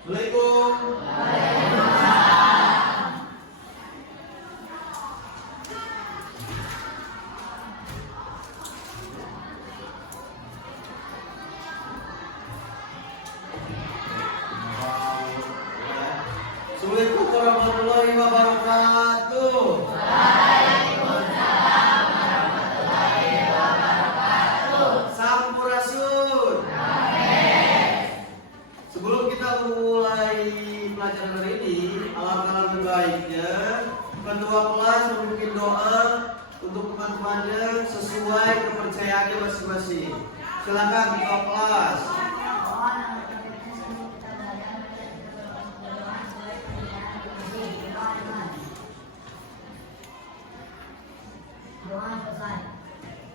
Assalamualaikum. Assalamualaikum warahmatullahi wabarakatuh. Waalaikumsalam warahmatullahi wabarakatuh. Sampurasun. Sebelum kita memulai pelajaran hari ini, alangkah lebih baiknya ketua kelas memimpin doa untuk teman-temannya sesuai kepercayaannya masing-masing. Silakan ketua kelas.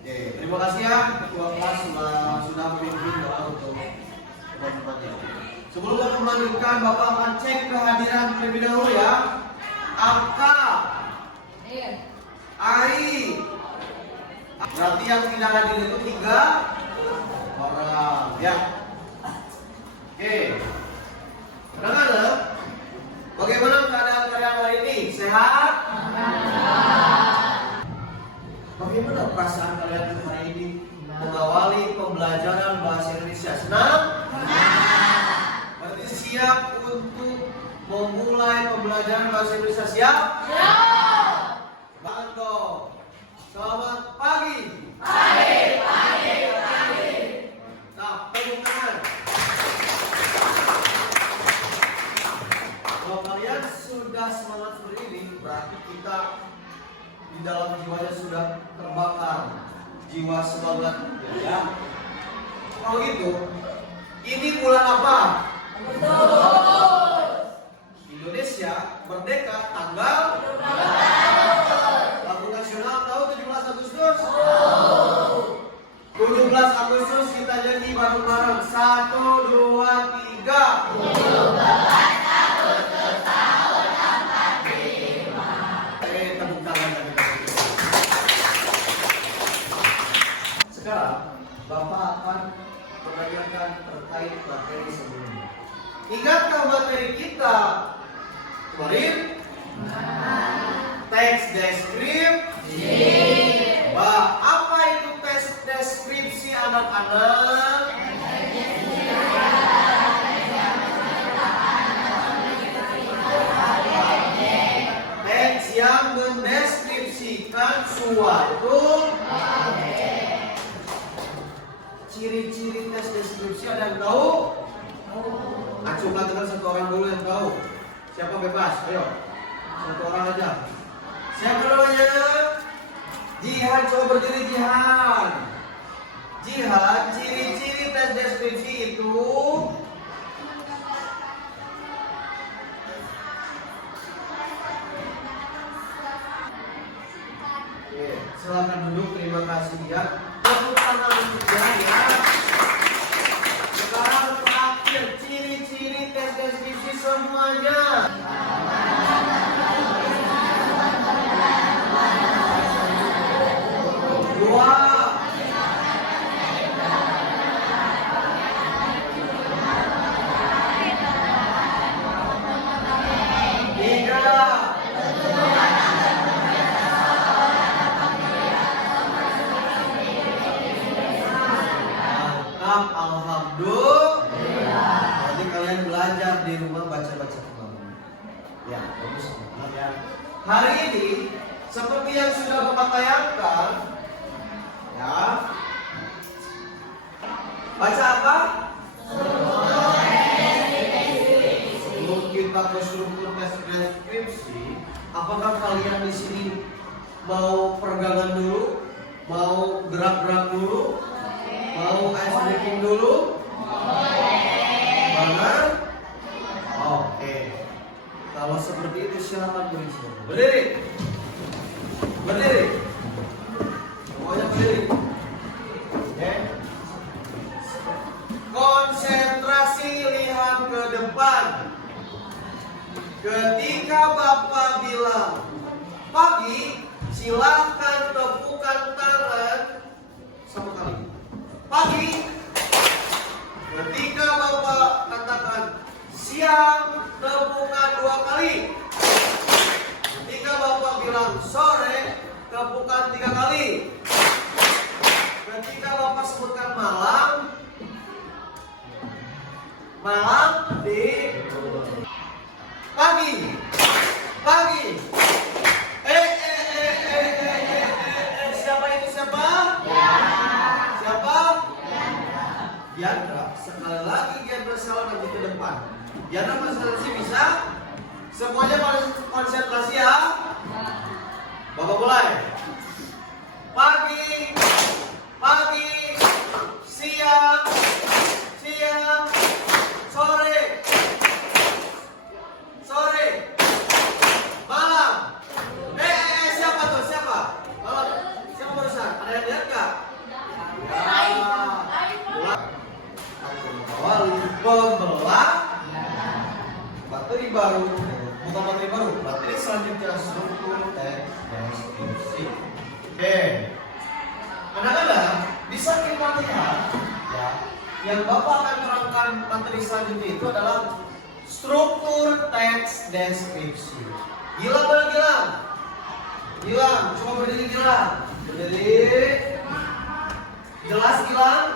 Oke, terima kasih ya ketua kelas sudah memimpin doa untuk teman-temannya. Sebelum Bapak melanjutkan, Bapak akan cek kehadiran terlebih dahulu ya. Angka, Ari, berarti yang tidak hadir itu 3 orang ya. Oke, dengar bagaimana keadaan kalian hari ini? Sehat? Bagaimana perasaan kalian hari ini mengawali pembelajaran bahasa Indonesia? Senang? Berarti siap untuk memulai pembelajaran bahasa Indonesia? Siap? Siap! Bantu. Selamat pagi. Pagi. Nah, tepuk tangan. Kalau kalian sudah semangat seperti ini, berarti kita di dalam jiwanya sudah terbakar jiwa semangat ya. Kalau gitu, ini bulan apa? Indonesia merdeka tanggal 17. Lagu nasional tahu 17 Agustus? 17 Agustus kita nyanyi bareng-bareng. 1, 2, 3. 17 Agustus tahun 45. Tepuk tangan. Sekarang Bapak akan menanyakan terkait materi sebelumnya. Ingatkah materi kita kemarin? Teks deskripsi. Apa itu teks deskripsi anak-anak? Teks yang mendeskripsikan suatu. Ciri-ciri tes deskripsi ada yang tahu? Coba dengar satu orang dulu yang tahu. Siapa bebas? Ayo, satu orang aja. Siapa namanya? Jihan, coba berdiri Jihan. Jihan, ciri-ciri tes deskripsi itu silakan duduk, terima kasih ya. Tepuk tangan untuk ya. Sekarang terakhir ciri-ciri tes deskripsi semuanya. Dua. Alhamdulillah. Nanti kalian belajar di rumah baca-baca kembali. Ya, bagus ya. Hari ini seperti yang sudah Bapak tayangkan, ya. Baca apa? Sebelum kita ke struktur tes deskripsi, apakah kalian di sini mau peregangan dulu, mau gerak-gerak dulu? Mau ice breaking dulu? Boleh. Oke. Kalau seperti itu silakan berdiri. Berdiri. Berdiri. Semuanya berdiri. Oke. Konsentrasi, lihat ke depan. Ketika Bapak bilang pagi, silahkan tepukan tangan sama kali. Pagi. Ketika Bapak katakan siang, malam, pagi. Pagi. Siapa itu siapa? Siapa? Diandra. Sekali lagi Diandra salah nanti ke depan. Diandra konsentrasi bisa? Semuanya konsentrasi ya. Bapak mulai. Pagi, pagi, siang, siang, sore, sore, malam. Siapa tuh? Siapa? Siapa barusan? Ada yang lihat nggak? Pembelah materi baru, bukan materi baru, materi selanjutnya struktur teks deskripsi. Oke, anak-anak bisa kita lihat ya, yang Bapak akan terangkan materi selanjutnya itu adalah struktur teks deskripsi. Gilang mana Gilang? Gilang, coba berdiri Gilang. Berdiri. Jelas Gilang?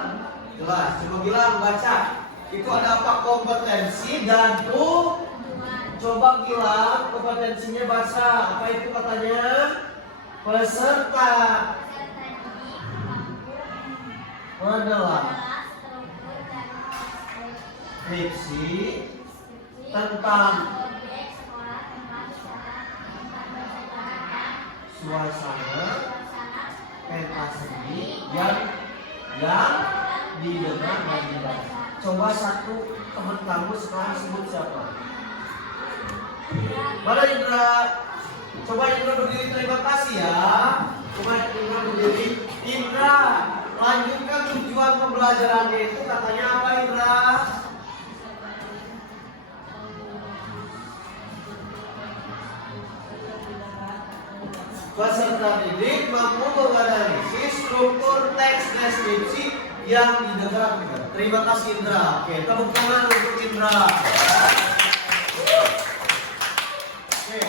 Jelas. Coba Gilang baca. Itu ada apa? Kompetensi dan coba Gilang kompetensinya baca. Apa itu katanya? Peserta adalah deskripsi tentang suasana pentas seni yang didengar dan dibaca. Coba satu teman kamu sekarang sebut siapa? Mana Indra? Coba Indra berdiri, terima kasih ya. Coba Indra berdiri. Indra, lanjutkan tujuan pembelajarannya itu katanya apa Indra? Peserta didik mampu menganalisis struktur teks deskripsi yang didengar. Terima kasih Indra. Oke, tepuk tangan untuk Indra. Oke,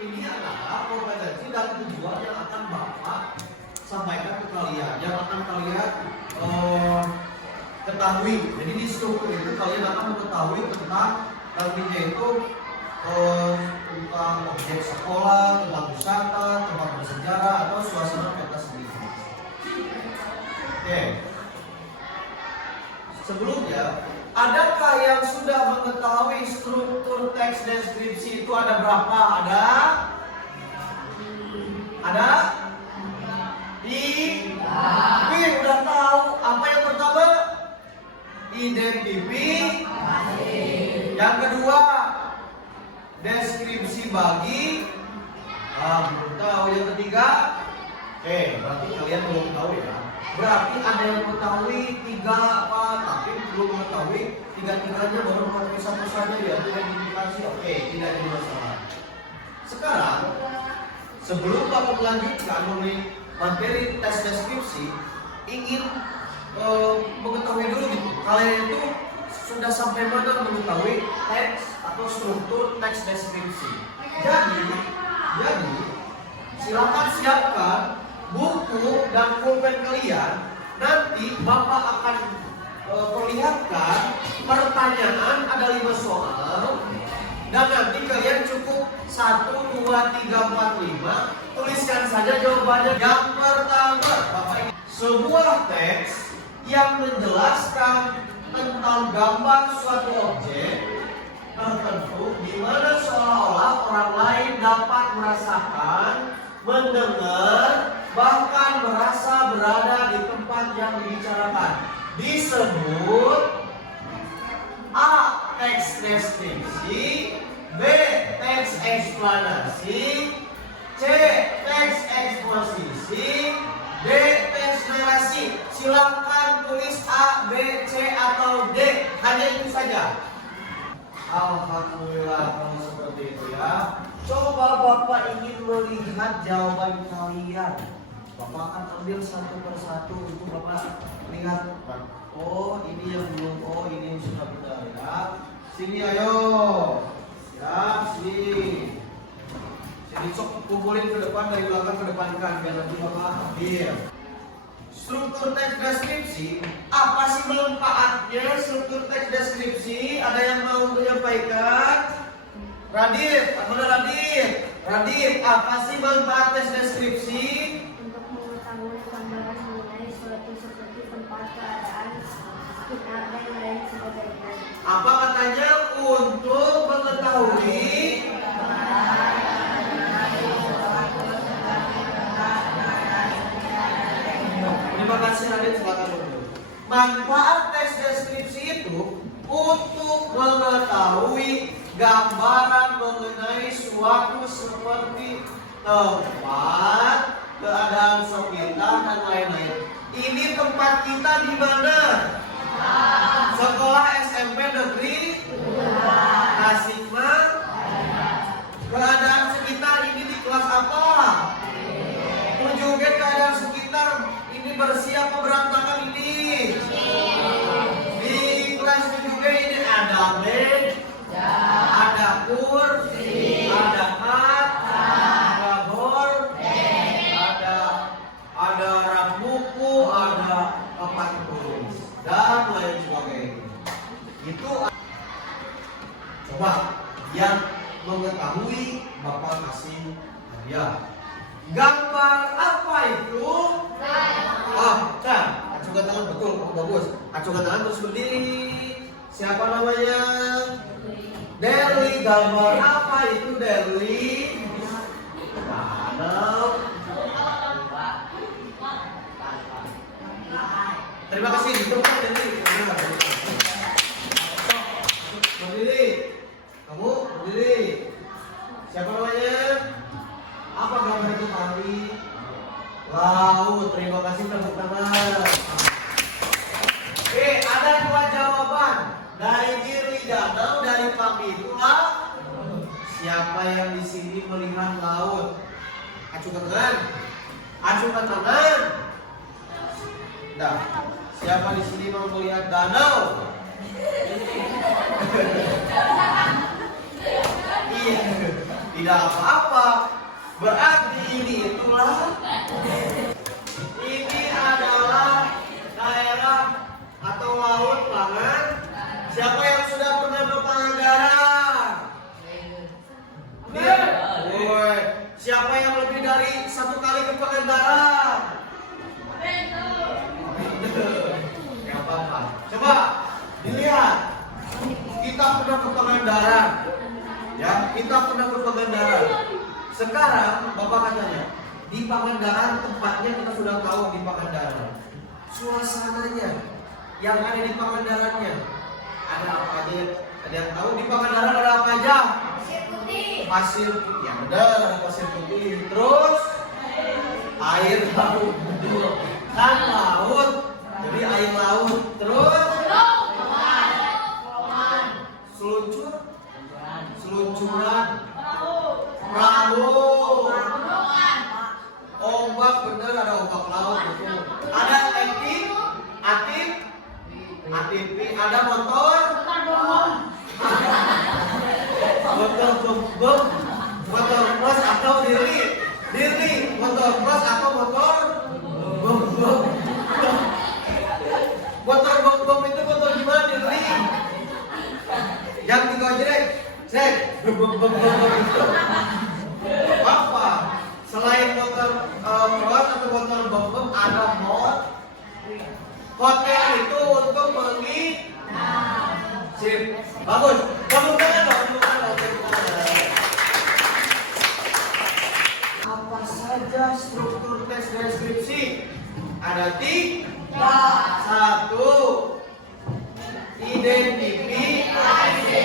ini adalah kompetensi dan tujuan yang akan Bapak sampaikan ke kalian, yang akan kalian ketahui. Jadi di struktur itu kalian akan mengetahui tentang nantinya itu tentang objek sekolah, tentang wisata, tempat bersejarah atau suasana pentas seni. Oke. Sebelumnya, adakah yang sudah mengetahui struktur teks deskripsi itu ada berapa? Ada? Udah tahu. Apa yang pertama? Identifikasi. Yang kedua, deskripsi bagi. Belum tahu. Yang ketiga, berarti kalian belum tahu ya. Berarti ada yang mengetahui 3 apa, tapi belum mengetahui 3-tiganya, baru mengetahui satu saja ya, itu identifikasi. Oke, tidak ada masalah. Sekarang, sebelum Bapak melanjutkan mengenai materi tes deskripsi, ingin mengetahui dulu gitu, kalian itu sudah sampai mana mengetahui teks atau struktur teks deskripsi. Jadi silakan siapkan buku dan pulpen kalian. Nanti Bapak akan perlihatkan pertanyaan, ada 5 soal, dan nanti kalian cukup 1, 2, 3, 4, 5 tuliskan saja jawabannya. Yang pertama, Bapak ini sebuah teks yang menjelaskan tentang gambar suatu objek tertentu di mana seolah-olah orang lain dapat merasakan, mendengar, bahkan merasa berada di tempat yang dibicarakan, disebut A. Teks deskripsi, B. Teks eksplanasi, C. Teks eksposisi, D. Teks narasi. Silakan tulis A, B, C atau D. Hanya itu saja. Alhamdulillah kalau seperti itu ya. Coba Bapak ingin melihat jawaban kalian. Bapak akan ambil satu persatu untuk Bapak lihat. Oh, ini yang belum. Oh, ini yang sudah benar ya. Sini ayo. Ya, sini. Sini sok kumpulin ke depan, dari belakang ke depan kan, biar nanti Bapak ambil. Struktur teks deskripsi, apa sih manfaatnya struktur teks deskripsi? ada yang mau menyampaikan? Radit, mana Radit? Radit, apa sih manfaat tes deskripsi? Untuk mengetahui gambaran mengenai suatu seperti tempat, keadaan, sekitar, dan lain sebagainya. Apa katanya? Untuk mengetahui terima kasih Radit, silakan dulu. Manfaat tes deskripsi itu untuk mengetahui gambaran mengenai suatu seperti tempat, keadaan sekitar, dan lain-lain. Ini tempat kita di mana? Sekolah SMP Negeri Tasikmal. Keadaan sekitar ini di kelas apa? Juga keadaan sekitar ini bersih apa berantakan ini? Di kelas juga ini ada bed, ada kursi, ada mat, ada bor, ada rak buku, ada tempat tulis dan lain sebagainya. Itu coba yang mengetahui Bapak kasih hadiah. Gambar apa itu? Acungkan tangan, betul, bagus. Acungkan tangan terus berdiri. Siapa namanya? Deli. Gambar apa itu Deli? Terima kasih. Ditunggu Deli. Berdiri. Kamu berdiri. Siapa namanya? Apa gambar itu tadi? Laut. Terima kasih, tepuk tangan. Ada dua jawaban. Dari kiri danau, dari pagi itulah. Siapa yang di sini melihat laut? Acungkan tangan. Acungkan tangan. Nah, siapa di sini mau melihat danau? Iya, tidak apa-apa. Berarti ini adalah daerah atau laut Pangan. Siapa yang sudah pernah ke Pangandaran? Siapa yang lebih dari satu kali ke Pangandaran? Gak apa-apa. Coba dilihat. Kita pernah ke Pangandaran. Ya, kita pernah ke Pangandaran. Sekarang Bapak katanya di Pangandaran tempatnya kita sudah tahu di Pangandaran. Suasananya yang ada di Pangandarannya ada apa aja? Ada yang tahu di Pangandaran ada apa aja? Pasir putih. Pasir putih. Ya benar, ada pasir putih. Terus air laut. Kan laut. Jadi air laut. Terus seluncur. Seluncuran. Perahu. Ombak, bener ada ombak laut betul. Ada ATV, ada motor bom, motor cross atau diri, motor cross atau motor bom. Motor bom itu motor gimana diri? Yang tiga jerek, bom itu. Apa? Selain motor cross atau motor bom ada hotel itu untuk menginap. Sip, bagus. Tepuk tangan dong. Apa saja struktur tes deskripsi? Ada 3. 1. Identifikasi.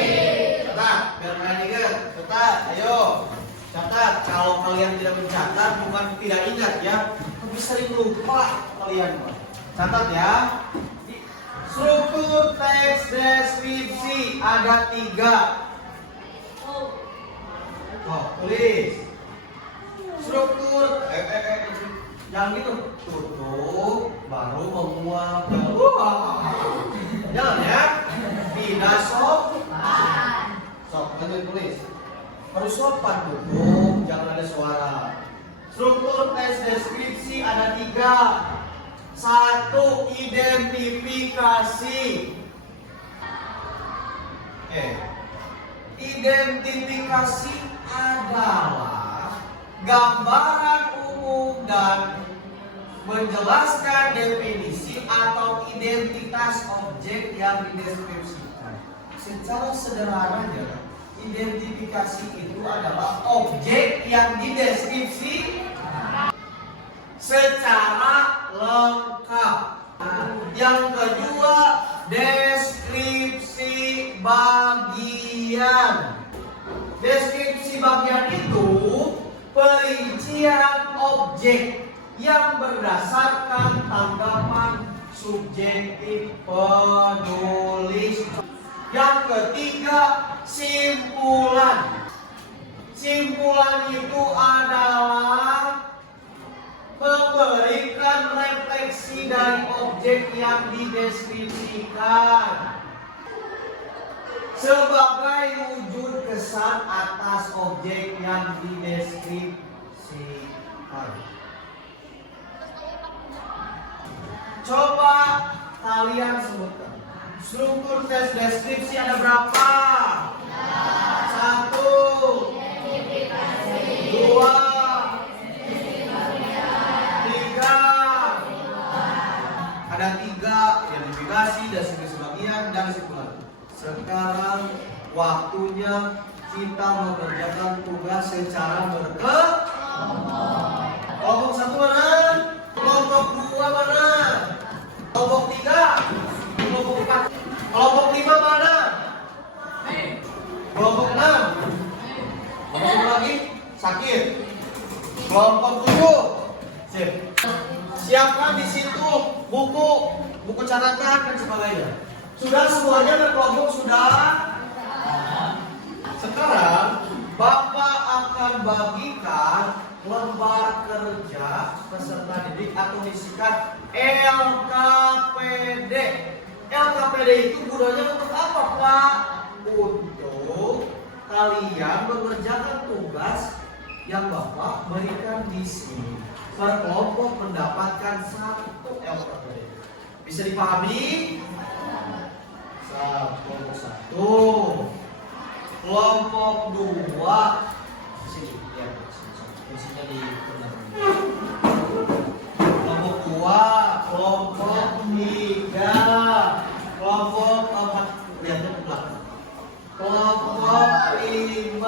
Catat, biar kalian ingat. Catat, ayo. Catat. Kalau kalian tidak mencatat, bukan tidak ingat ya, tapi sering lupa kalian. Catat ya. Struktur teks deskripsi ada 3. Tulis. Struktur jangan gitu. Tutup, baru menguap. Jangan ya. Tidak sopan. Tulis. Harus sopan, tutup, jangan ada suara. Struktur tes deskripsi ada 3. 1. Identifikasi. Oke. Identifikasi adalah gambaran umum dan menjelaskan definisi atau identitas objek yang dideskripsikan. Secara sederhananya, identifikasi itu adalah objek yang dideskripsikan secara lengkap. Yang kedua, deskripsi bagian. Deskripsi bagian itu perincian objek yang berdasarkan tanggapan subjektif penulis. Yang ketiga, simpulan. Simpulan itu adalah memberikan refleksi dari objek yang dideskripsikan sebagai wujud kesan atas objek yang dideskripsikan. Coba kalian sebutkan. Struktur tes deskripsi ada berapa? 1, 2, 3. Ada 3, identifikasi, deskripsi bagian, dan simpulan. Sekarang waktunya kita mengerjakan tugas secara berkelompok. Kelompok 1 mana? Kelompok 2 mana? Kelompok 3? Kelompok 4? Kelompok 5 mana? Kelompok 6? Kelompok lagi? Sakit. Kelompok 7? Sip. Siapkan di situ buku catatan dan sebagainya. Sudah semuanya berkelompok sudah? Sekarang Bapak akan bagikan lembar kerja peserta didik atau disingkat LKPD. LKPD itu gunanya untuk apa, Pak? Untuk kalian mengerjakan tugas yang Bapak berikan di sini. Berkelompok mendapatkan 1 LKPD. Bisa dipahami? Kelompok 1, kelompok 2, sini lihat fungsinya di kelompok 2, kelompok 3, kelompok 4, lihatnya ke belakang, kelompok 5,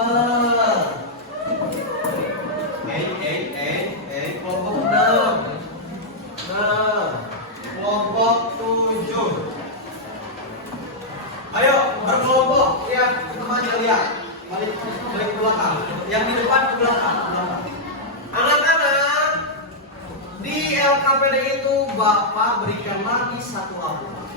kelompok 6, kelompok 7. Ayo berkelompok, lihat temannya, lihat balik ke belakang, yang di depan ke belakang. Anak-anak, di LKPD itu Bapak berikan lagi 1 amplop.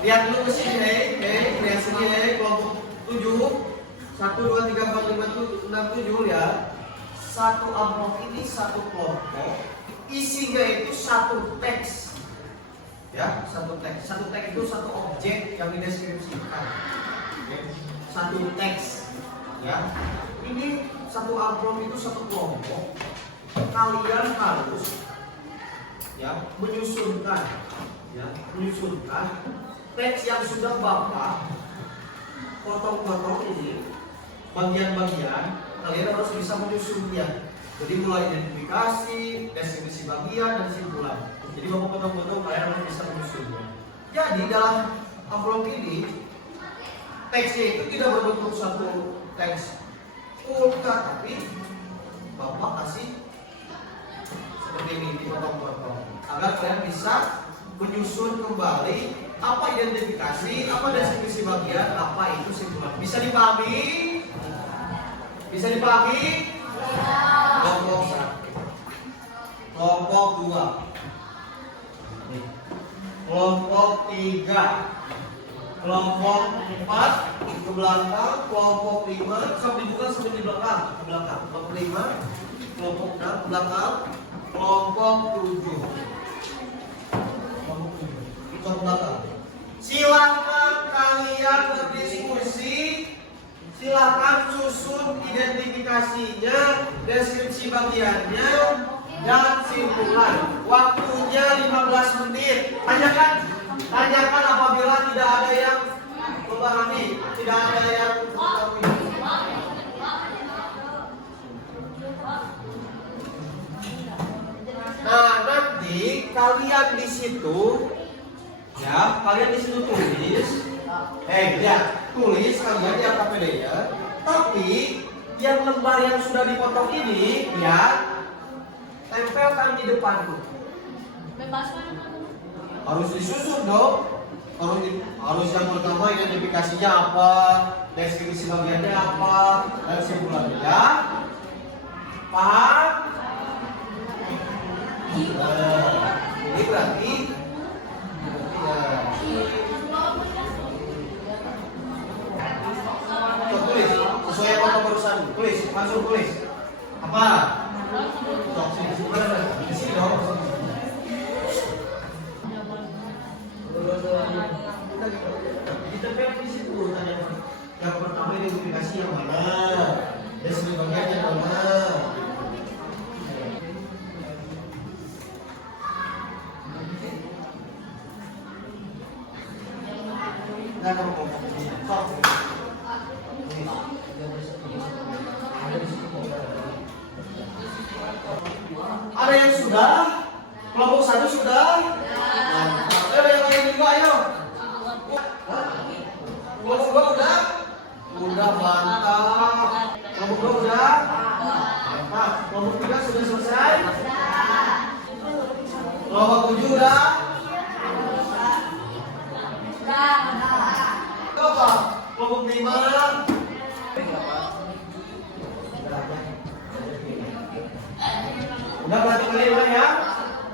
Lihat dulu ke sini, lihat sini, kelompok 7, 1, 2, 3, 4, 5, 6, 7, lihat. 1 amplop ini 1 kelompok, isinya itu 1 teks. Ya, 1 teks. 1 teks itu 1 objek yang dideskripsikan. Oke. 1 teks. Ya. Ini 1 amplop itu 1 kelompok. Kalian harus ya menyusunkan teks yang sudah Bapak potong-potong ini bagian-bagian. Kalian harus bisa menyusunnya. Jadi mulai identifikasi, deskripsi bagian, dan simpulan. Jadi Bapak potong-potong, kalian harus bisa menyusunnya. Jadi dalam amplop ini teksnya itu tidak berbentuk 1 teks utuh, tapi Bapak kasih seperti ini, dipotong-potong agar kalian bisa menyusun kembali apa identifikasi, apa deskripsi bagian, apa itu simpulan. Bisa dipahami? Bisa dipahami? Kelompok 1, kelompok 2, kelompok 3, kelompok 4 ke belakang, kelompok 5 sampai dibuka sampai di belakang, ke belakang, kelompok 5, kelompok 6 ke belakang, kelompok 7, ke belakang. Silakan kalian berdiskusi, silakan susun identifikasinya, deskripsi bagiannya, dan simpulan. Waktunya 15 menit. Tanyakan apabila tidak ada yang memahami, tidak ada yang mengetahui. Nah, nanti kalian di situ, ya, kalian di situ tulis, lihat, tulis kalian di KPD-nya. Tapi yang lembar yang sudah dipotong ini, ya, tempelkan di depan tuh. Harus disusun dong. Harus yang pertama identifikasinya apa, deskripsi bagiannya apa, dan simpulannya. Ya? Paham? Ini berarti tulis sesuai apa barusan, tulis langsung tulis apa? Di sini dong. Kita lihat di situ yang pertama identifikasi yang mana, deskripsi bagian yang mana. Ada yang sudah? Kelompok 1 sudah? Ayo yang lain juga ayo. Kelompok 2 udah? Udah, mantap. Kelompok 2 udah? Mantap. Kelompok 3 sudah selesai? Kelompok 7 udah? Coba kelompok 5. Udah berarti kalian ya?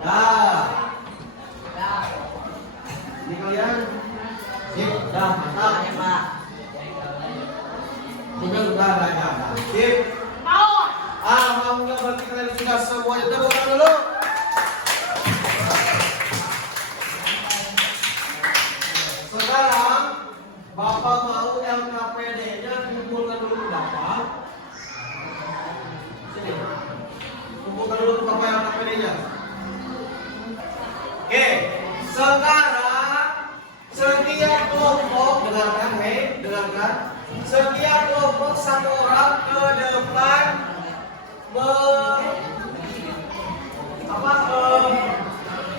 Dah. Ini kalian? Sip, dah mantap ya Pak. Udah. Sip. Mau nggak berarti kalian sudah semuanya tepuk tangan dulu. Sekarang Bapak mau LKPD-nya dikumpulkan dulu ke Bapak. Sini. Kumpulkan dulu ke Bapak LKPD-nya. Oke, sekarang setiap kelompok dengarkan. Setiap kelompok satu orang ke depan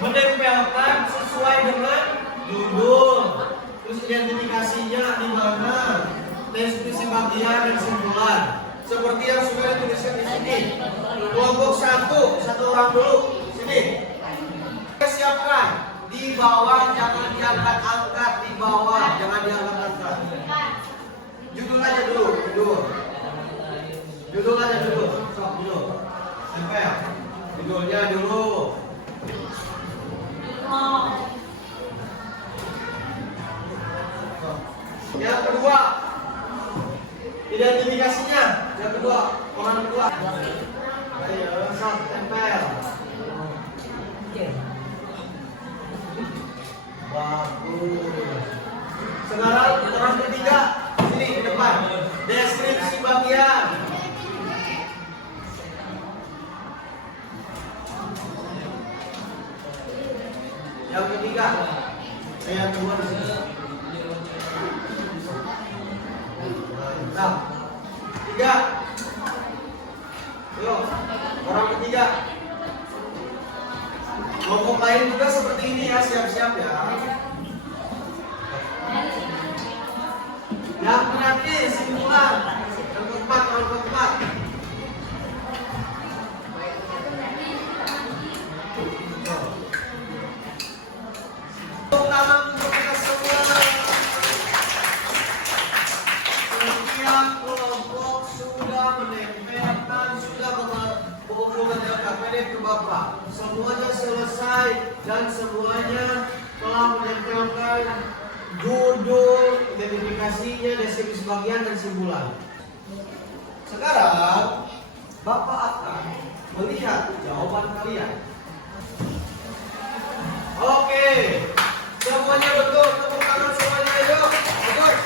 menempelkan sesuai dengan judul, terus identifikasinya di mana, deskripsi bagian dan simpulan. Seperti yang sudah dituliskan di sini. Kelompok satu orang dulu sini. Siapkan di bawah, jangan diangkat-angkat di bawah, jangan diangkat-angkat. Judul aja dulu, judul aja dulu, judul. Tempel. Judulnya dulu. Yang kedua, identifikasinya. Yang kedua, orang kedua. Ayo, tempel. Bagus. Sekarang orang ketiga, sini di depan. Deskripsi bagian. Yang ketiga, yang kedua di sini. Nah, 3. Yo, orang ketiga. Kelompok lain juga seperti ini ya, siap-siap ya. Yang terakhir simpulan. Yang keempat. Tepuk tangan untuk kita semua. Setiap kelompok sudah menempelkan, sudah mengumpulkan LKPD ke Bapak. Semuanya selesai dan semuanya telah menempelkan judul, identifikasinya, deskripsi bagian dan simpulan. Sekarang Bapak akan melihat jawaban kalian. Oke, semuanya betul. Tepuk tangan semuanya, yuk. Bagus.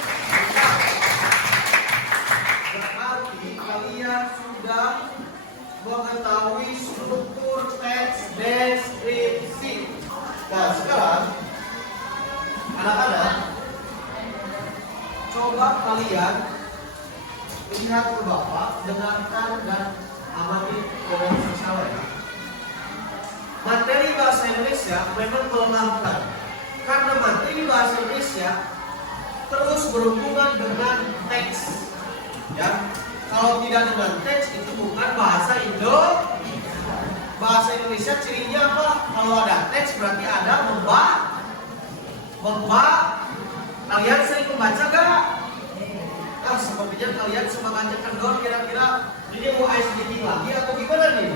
Berarti kalian sudah mengetahui struktur teks deskripsi. Nah, sekarang anak-anak kalian lihat ke Bapak, dengarkan dan amati dengan sesama ya. Materi bahasa Indonesia memang melengkapkan. Karena materi bahasa Indonesia terus berhubungan dengan teks. Ya, kalau tidak dengan teks itu bukan bahasa Bahasa Indonesia cirinya apa? Kalau ada teks berarti ada Kalian sering membaca gak? Sepertinya kalian semangatnya kendor, kira-kira ini mau ice cream lagi atau gimana nih?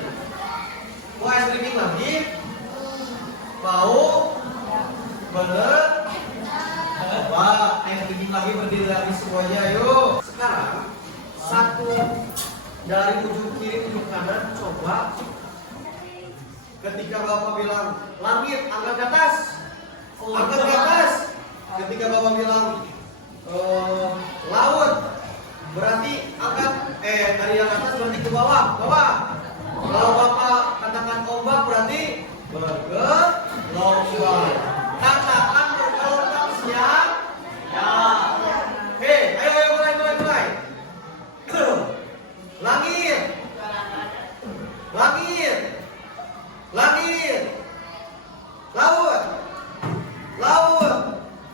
Mau ice cream lagi? Mau? Bener? Wah, ice cream lagi, berdiri lagi semuanya, yuk. Sekarang satu dari ujung kiri ujung kanan, coba. Ketika Bapak bilang langit, angkat ke atas. Angkat ke atas. Ketika Bapak bilang laut, berarti angkat dari yang atas berarti ke bawah. Kalau Bapak katakan ombak berarti bergelombang. Katakan bergelombang siap? Ya. Ayo mulai. Langit. Laut.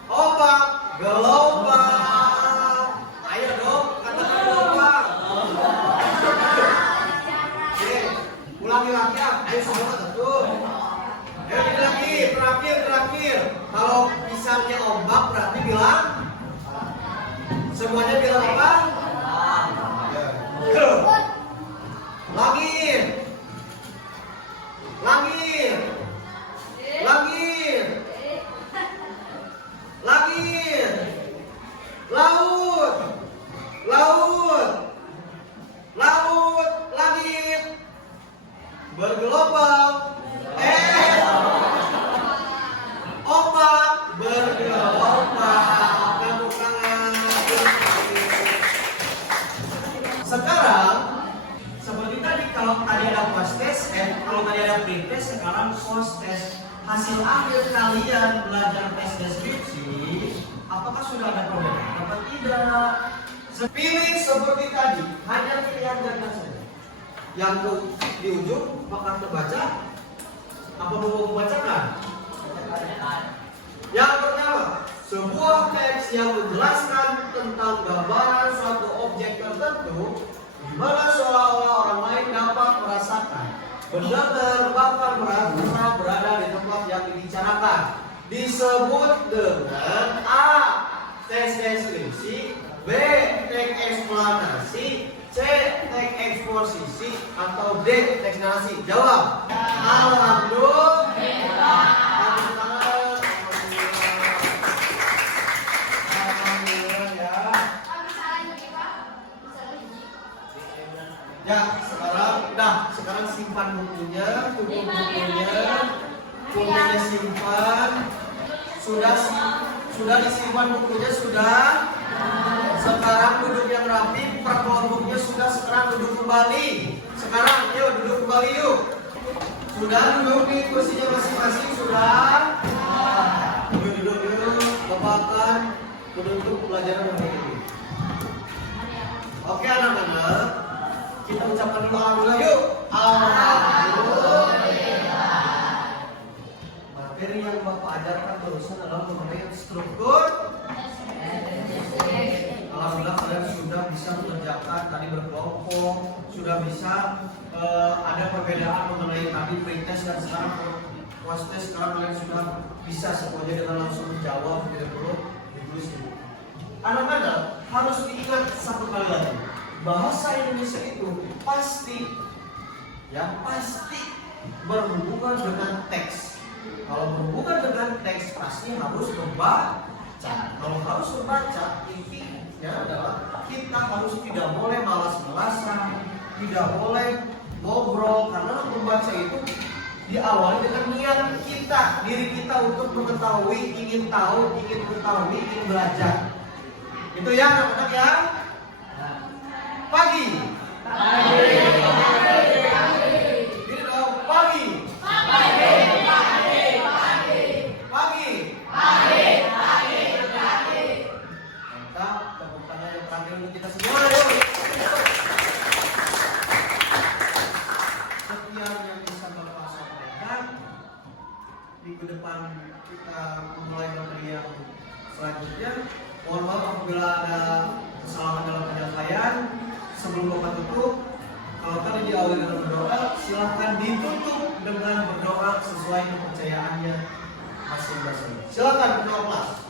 Ombak, gelombang. Ayo dong, katakan gelombang. Ulangi lagi ya. Ayo semua satu. Ayo lagi, terakhir. Kalau misalnya ombak berarti bilang semuanya bilang apa? Langit. Laut, langit. Bergelombang. Ombak bergelombang. Tepuk tangan. Sekarang seperti tadi, kalau tadi ada post test, kalau tadi ada pretest, sekarang post test. Hasil akhir kalian belajar tes deskripsi, apakah sudah ada perbedaan atau tidak? Pilih seperti tadi, hanya pilihan ganda saja. Yang di ujung apakah terbaca? Apa mau membacakan? Yang pertama, sebuah teks yang menjelaskan tentang gambaran suatu objek tertentu, di mana seolah-olah orang lain dapat merasakan benar-benar bahkan merasa berada di tempat yang dibicarakan, disebut dengan A. Teks deskripsi, B. Teks eksplanasi, C. Teks eksposisi, atau D. Teks narasi. Jawab. Alhamdulillah. Ya, sekarang simpan bukunya, bukunya simpan. Sudah disimpan bukunya sudah. Sekarang duduk yang rapi, buka kelompoknya sudah. Sekarang duduk kembali. Sekarang yuk duduk kembali yuk. Sudah duduk di kursinya masing-masing sudah. Duduk. Bapak akan menutup pelajaran hari ini. Oke anak-anak, kita ucapkan dulu alhamdulillah yuk. Alhamdulillah. Materi yang Bapak ajarkan barusan adalah mengenai struktur. Alhamdulillah kalian sudah bisa mengerjakan tadi berkelompok, sudah bisa ada perbedaan mengenai tadi pretest dan sekarang post test. Sekarang kalian sudah bisa semuanya dengan langsung menjawab, tidak perlu ditulis. Anak-anak harus diingat satu kali lagi, bahasa Indonesia itu pasti berhubungan dengan teks. Kalau berhubungan dengan teks pasti harus membaca. Kalau harus membaca, intinya adalah kita harus tidak boleh malas-malasan, tidak boleh ngobrol, karena membaca itu diawali dengan niat kita, diri kita untuk mengetahui, ingin tahu, ingin mengetahui, ingin belajar. Itu ya anak-anak ya. Pagi. Gini dong, pagi. Mantap, tepuk tangan silakan sebelum Bapak tutup, kalau tadi diawali dengan berdoa, silakan ditutup dengan berdoa sesuai kepercayaannya masing-masing. Silakan berdoa kelas.